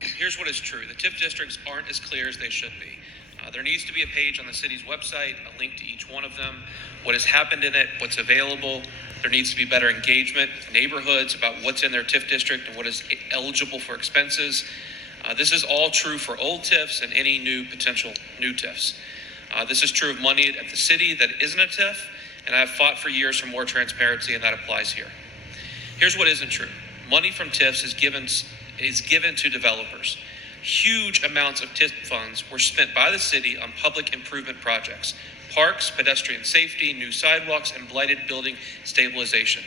Here's what is true. The TIF districts aren't as clear as they should be. There needs to be a page on the city's website, a link to each one of them, what has happened in it, what's available. There needs to be better engagement with neighborhoods about what's in their TIF district and what is eligible for expenses. This is all true for old TIFs and any potential new TIFs. This is true of money at the city that isn't a TIF, and I've fought for years for more transparency, and that applies here. Here's what isn't true. Money from TIFs is given to developers. Huge amounts of TIF funds were spent by the city on public improvement projects, parks, pedestrian safety, new sidewalks, and blighted building stabilization.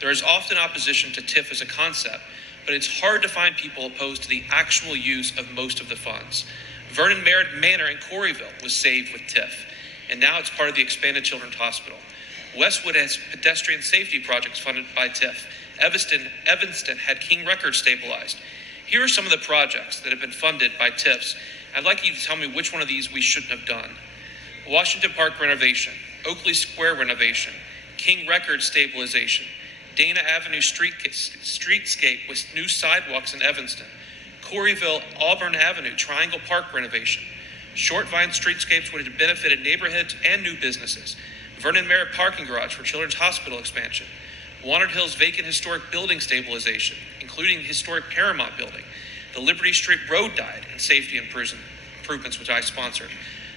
There is often opposition to TIF as a concept, but it's hard to find people opposed to the actual use of most of the funds. Vernon Manor in Corryville was saved with TIF, and now it's part of the expanded Children's Hospital. Westwood has pedestrian safety projects funded by TIF. Evanston had King Records stabilized. Here are some of the projects that have been funded by TIFs. I'd like you to tell me which one of these we shouldn't have done. Washington Park renovation, Oakley Square renovation, King Records stabilization, Dana Avenue streetscape with new sidewalks in Evanston, Corryville Auburn Avenue Triangle Park renovation, Short Vine streetscapes would have benefited neighborhoods and new businesses, Vernon Merritt parking garage for Children's Hospital expansion, Walnut Hills vacant historic building stabilization, including historic Paramount building, the Liberty Street Road Diet and safety improvements, which I sponsored,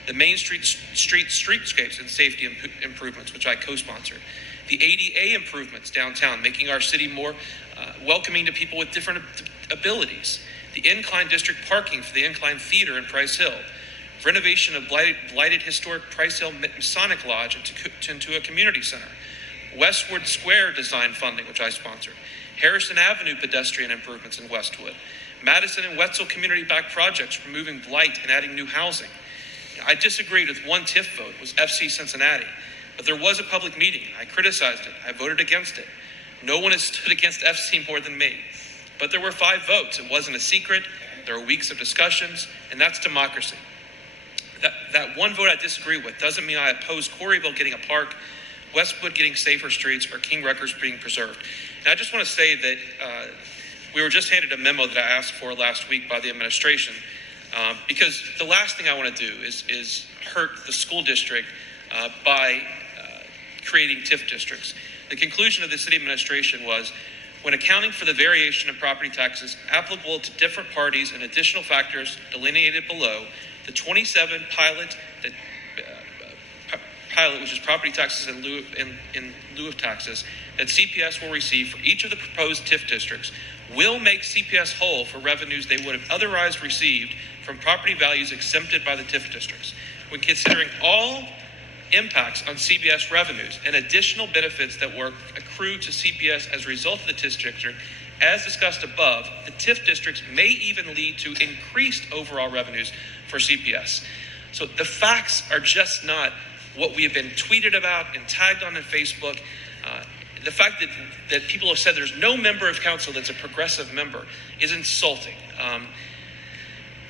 the Main Street streetscapes and safety improvements, which I co-sponsored, the ADA improvements downtown, making our city more welcoming to people with different abilities, the Incline District parking for the Incline Theater in Price Hill, renovation of blighted historic Price Hill Masonic Lodge into a community center, Westwood Square design funding, which I sponsored, Harrison Avenue pedestrian improvements in Westwood, Madison and Wetzel community-backed projects removing blight and adding new housing. I disagreed with one TIF vote, it was FC Cincinnati, but there was a public meeting. I criticized it. I voted against it. No one has stood against FC more than me, but there were 5 votes. It wasn't a secret. There were weeks of discussions, and that's democracy. That one vote I disagree with doesn't mean I oppose Corryville getting a park, Westwood getting safer streets, or King Records being preserved. And I just want to say that we were just handed a memo that I asked for last week by the administration, because the last thing I want to do is hurt the school district by creating TIF districts. The conclusion of the city administration was, when accounting for the variation in property taxes applicable to different parties and additional factors delineated below, the 27 pilot, which is property taxes in lieu of taxes, that CPS will receive for each of the proposed TIF districts will make CPS whole for revenues they would have otherwise received from property values exempted by the TIF districts. When considering all impacts on CPS revenues and additional benefits that were accrued to CPS as a result of the TIF district, as discussed above, the TIF districts may even lead to increased overall revenues for CPS. So the facts are just not what we have been tweeted about and tagged on Facebook. The fact that people have said there's no member of council that's a progressive member is insulting.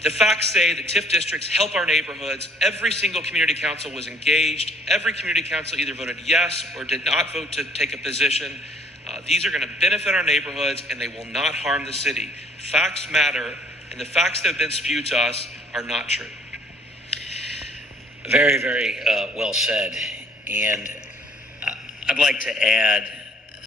The facts say that TIF districts help our neighborhoods. Every single community council was engaged. Every community council either voted yes or did not vote to take a position. These are going to benefit our neighborhoods, and they will not harm the city. Facts matter, and the facts that have been spewed to us are not true. Very, very well said. And I'd like to add